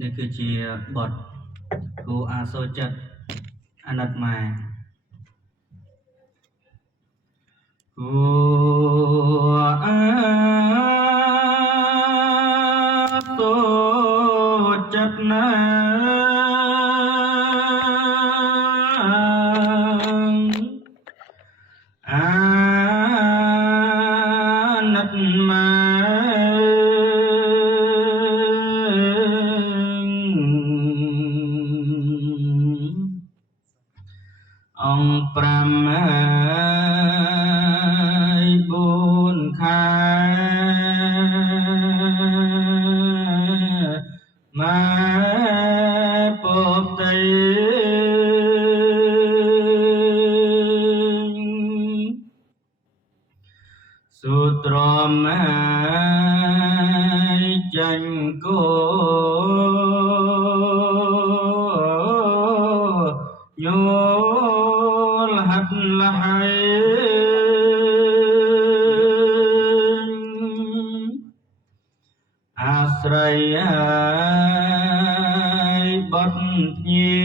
นี่คือជាបទគួរអាសូរចិត្តអាណិតម៉ែគួរអាសូរចិត្តណាអាណិតម៉ែអង្គ5 4 ខែម៉ែពពតីសូត្រម៉ែចាញ់គោញោលហាត់លហើយអាស្រ័យហើយបត់ភ្ញា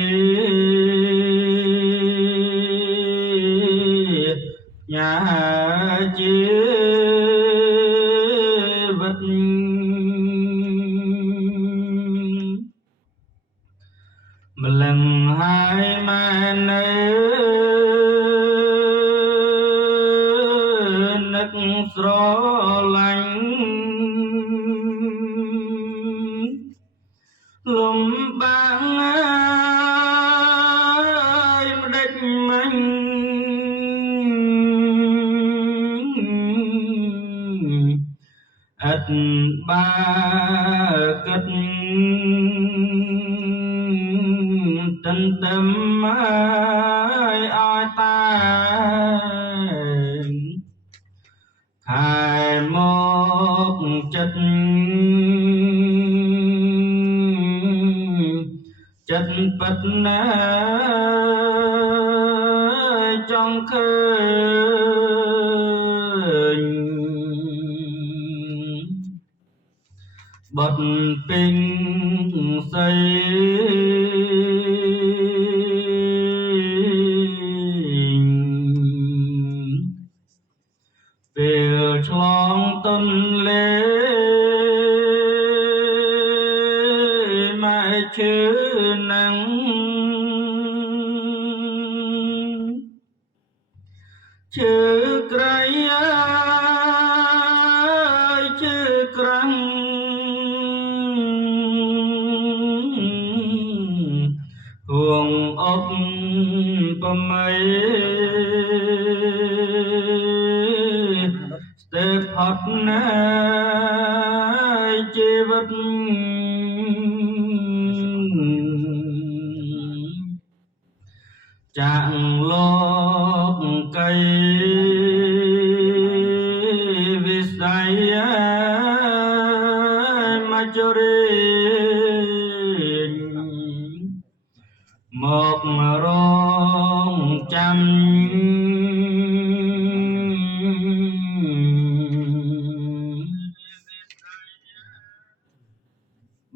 ញ៉ាជីវិតម្លឹងហើយម៉ែនៅនឹកស្រឡាញ់លំបាំងហើយម្ដេចមិញឥតបើគិតទន្ទឹមឲ្យតាខែមកចិត្តពិតណាចង់ឃើញបត់ពេញសីពេលឆ្លងទន្លេម៉ែឈឺណាំងឈឺក្រៃឈឺក្រាំងហួងអុកប្រមៃស្ទើរផុតណាជីវិតចាក់លោកកៃវិស័យមកជរៀងមករងចាំ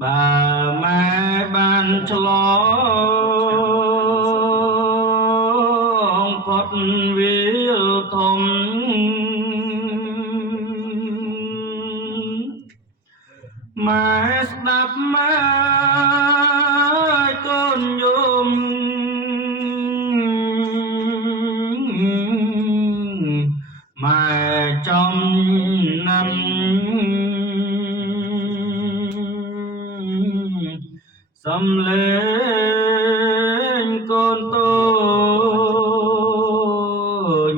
បើម៉ែបានឆ្លងផុតវាលធំម៉ែស្ដាប់ម៉ែកូនយំម៉ែចំណាំសំលេងកូនតូច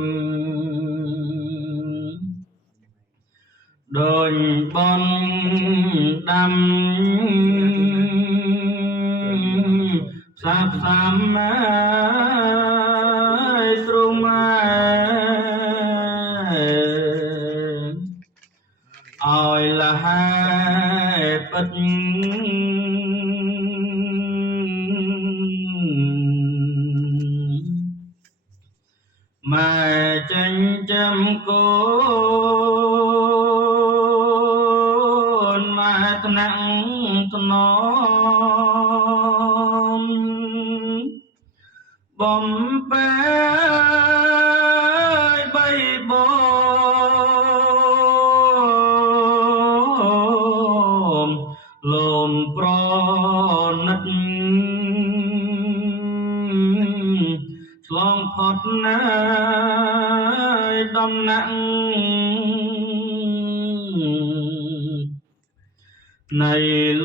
ដូចបនដាំផ្សាផ្សាំទ្រង់ម៉ែឲ្យលហើយពិតម៉ែចិញ្ចឹមកូនម៉ែថ្នាក់ ថ្នមបំពេបីបមលំប្រណិតឆ្លងផុតណាយដំណាក់នៃ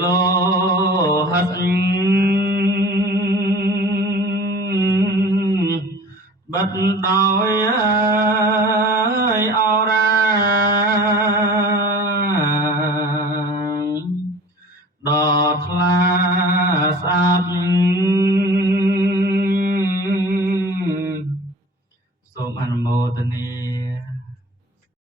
លោហិតបាត់ដោយ